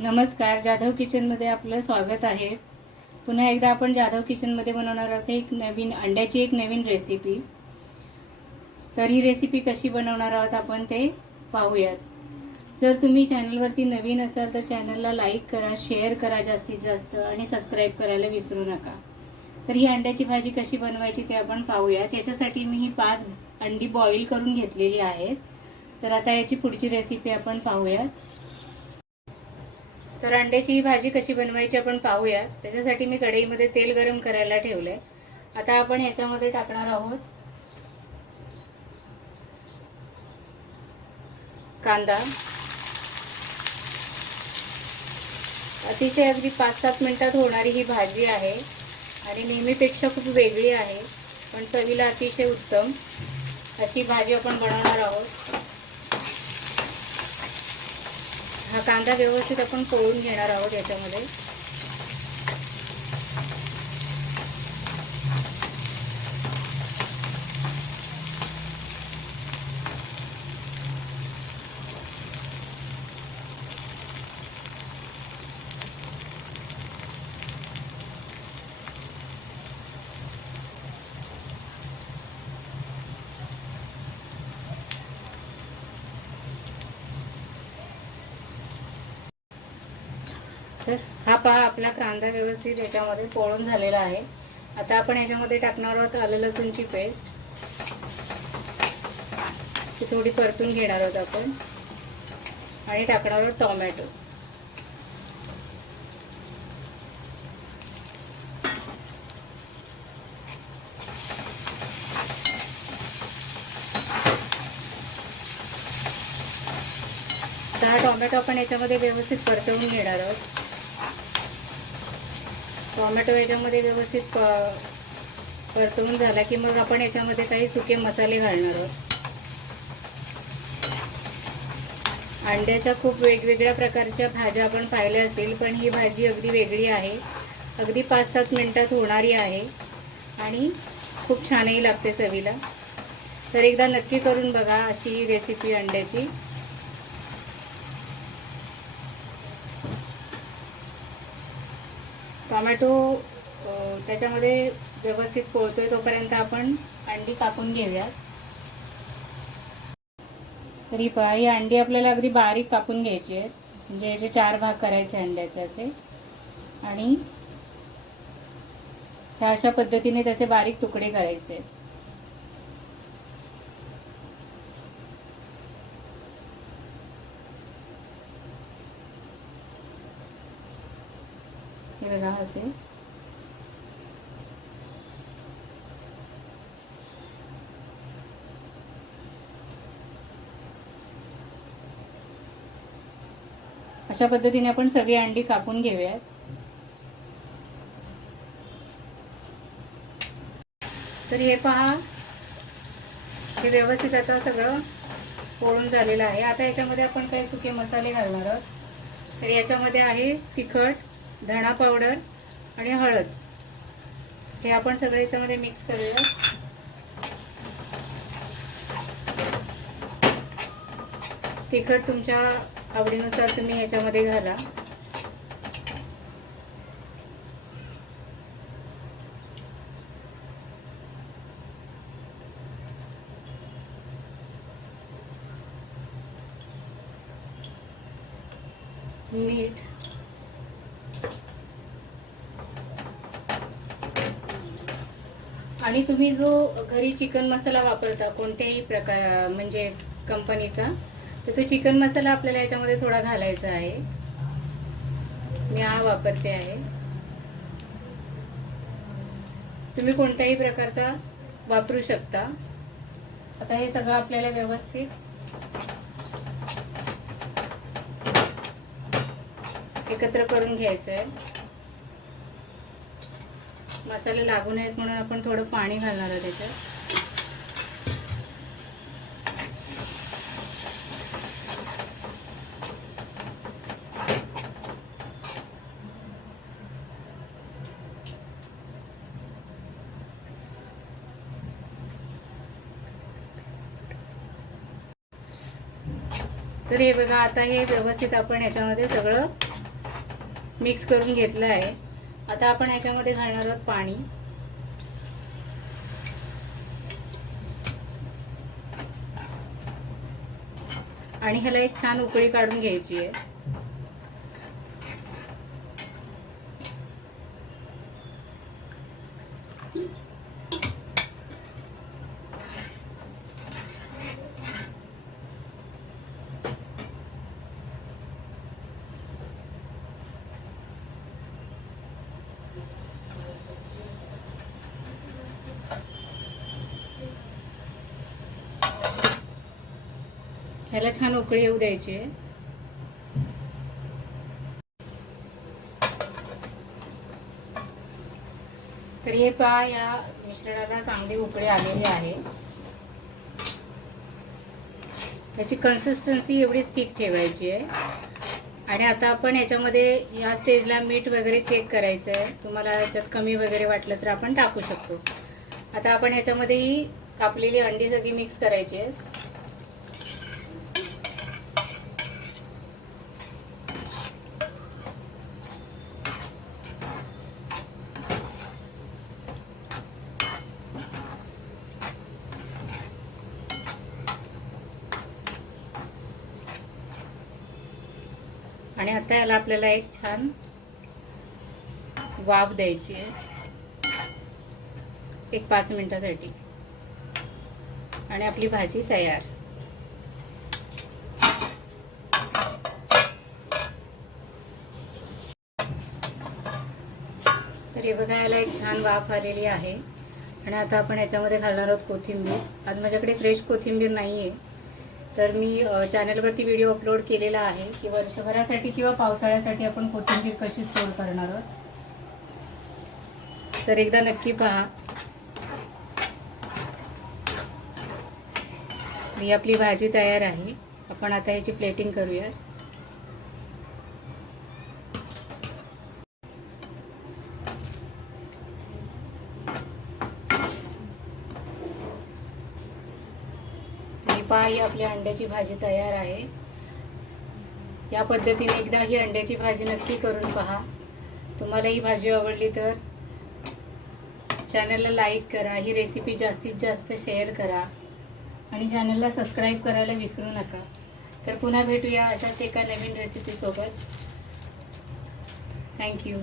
नमस्कार, जाधव किचनमध्ये आपलं स्वागत आहे। पुन्हा एकदा आपण जाधव किचनमध्ये बनवणार आहोत एक नवीन रेसिपी। तर ही रेसिपी कशी बनवणार आहोत आपण ते पाहूयात। जर तुम्ही चॅनलवरती नवीन असाल तर चॅनलला लाईक करा, शेअर करा जास्तीत जास्त आणि सबस्क्राईब करायला विसरू नका। तर ही अंड्याची भाजी कशी बनवायची ते आपण पाहूयात। याच्यासाठी मी ही 5 अंडी बॉईल करून घेतलेली आहेत। तर आता याची पुढची रेसिपी आपण पाहूयात। तर अंड्याची ही भाजी कशी बनवायची आपण पाहूया। त्याच्यासाठी मी कढईमध्ये तेल गरम करायला ठेवलंय। आता आपण याच्यामध्ये टाकणार आहोत कांदा। अतिशय अगदी 5-7 मिनिटात होणारी ही भाजी आहे आणि नेहमीपेक्षा खूप वेगळी आहे, पण चवीला अतिशय उत्तम अशी भाजी आपण बनवणार आहोत। हा कांदा व्यवस्थित आपण पोळून घेणार आहोत याच्यामध्ये। तर हा पहा, आपला कांदा व्यवस्थित याच्यामध्ये पोळून झालेला आहे। आता आपण याच्यामध्ये टाकणार आहोत आलं लसूणची पेस्ट। ती थोडी परतून घेणार आहोत आपण आणि टाकणार आहोत टोमॅटो। हा टोमॅटो आपण याच्यामध्ये व्यवस्थित परतवून घेणार आहोत। टोमॅटो याच्यामध्ये व्यवस्थित परतवून झाला की मग आपण याच्यामध्ये काही सुके मसाले घालणार आहोत। अंड्याच्या खूप वेगवेगळ्या प्रकारच्या भाज्या आपण पाहिल्या असतील, पण ही भाजी अगदी वेगळी आहे। अगदी 5-7 मिनिटात होणारी आहे आणि खूप छानही लागते चवीला। तर एकदा नक्की करून बघा अशी रेसिपी अंड्याची। टोमॅटो त्याच्यामध्ये व्यवस्थित पोळतोय तोपर्यंत आपण अंडी कापून घेऊयात। तरी पहा, ही अंडी आपल्याला अगदी बारीक कापून घ्यायची आहेत, म्हणजे याचे 4 भाग करायचे अंड्याचे असे, आणि ह्या अशा पद्धतीने त्याचे बारीक तुकडे करायचे। हे बघा असे। अशा पद्धतीने आपण सगळी अंडी कापून घेऊयात। तर हे पहा, हे व्यवस्थित आता सगळं पोळून झालेलं आहे। आता याच्यामध्ये आपण काही सुके मसाले घालणार आहोत। तर याच्यामध्ये आहे तिखट, धणा पावडर आणि हळद। हे आपण सगळे याच्यामध्ये मिक्स करूया। तिखट तुमच्या आवडीनुसार तुम्ही याच्यामध्ये घाला। मीठ, आणि तुम्ही जो घरी चिकन मसाला वापरता कोणत्याही प्रकार म्हणजे कंपनीचा, तर तो चिकन मसाला आपल्याला याच्यामध्ये थोडा घालायचा आहे। मी हा वापरते आहे। तुम्ही कोणत्याही प्रकारचा वापरू शकता। आता हे सगळं आपल्याला व्यवस्थित एकत्र करून घ्यायचं आहे। मसाले लागू नयेत म्हणून आपण थोडं पाणी घालणार आहे त्याच्यात। तर हे बघा, आता हे व्यवस्थित आपण याच्यामध्ये सगळं मिक्स करून घेतलं आहे. आता आपण ह्याच्यामध्ये घालणार आहोत पाणी. आणि ह्याला एक छान उकळी काढून घ्यायची आहे. ह्याला छान उकळी येऊ द्यायची आहे. तर हे पहा, या मिश्रणाला चांगली उकळी आलेली आहे. त्याची कन्सिस्टन्सी एवढीच थिक ठेवायची आहे. आणि आता आपण याच्यामध्ये या स्टेजला मीठ वगैरे चेक करायचं आहे. तुम्हाला याच्यात कमी वगैरे वाटलं तर आपण टाकू शकतो. आता आपण ह्याच्यामध्ये ही कापलेली अंडी सगळी मिक्स करायची आहेत. आणि आता याला आपल्याला एक छान वाफ द्यायची आहे, एक 5 मिनिटासाठी. आणि आपली भाजी तयार. तर हे बघा, याला एक छान वाफ आलेली आहे. आणि आता आपण याच्यामध्ये घालणार आहोत कोथिंबीर. आज माझ्याकडे फ्रेश कोथिंबीर नाही आहे, तर मी चॅनलवरती व्हिडिओ अपलोड केलेला आहे की वर्षभरासाठी किंवा पावसाळ्यासाठी आपण कोथिंबीर कशी स्टोर करणार आहोत. तर एकदा नक्की पहा. ही आपली भाजी तयार आहे. आपण आता याची प्लेटिंग करूया. पहा, ही आपली अंड्याची भाजी तयार आहे. या पद्धतीने एकदा ही अंड्याची भाजी नक्की करून पहा. तुम्हाला ही भाजी आवडली तर चॅनलला लाईक करा, ही रेसिपी जास्तीत जास्त शेअर करा आणि चॅनलला सबस्क्राईब करायला विसरू नका. तर पुन्हा भेटूया अशाच एका नवीन रेसिपी सोबत. थँक्यू.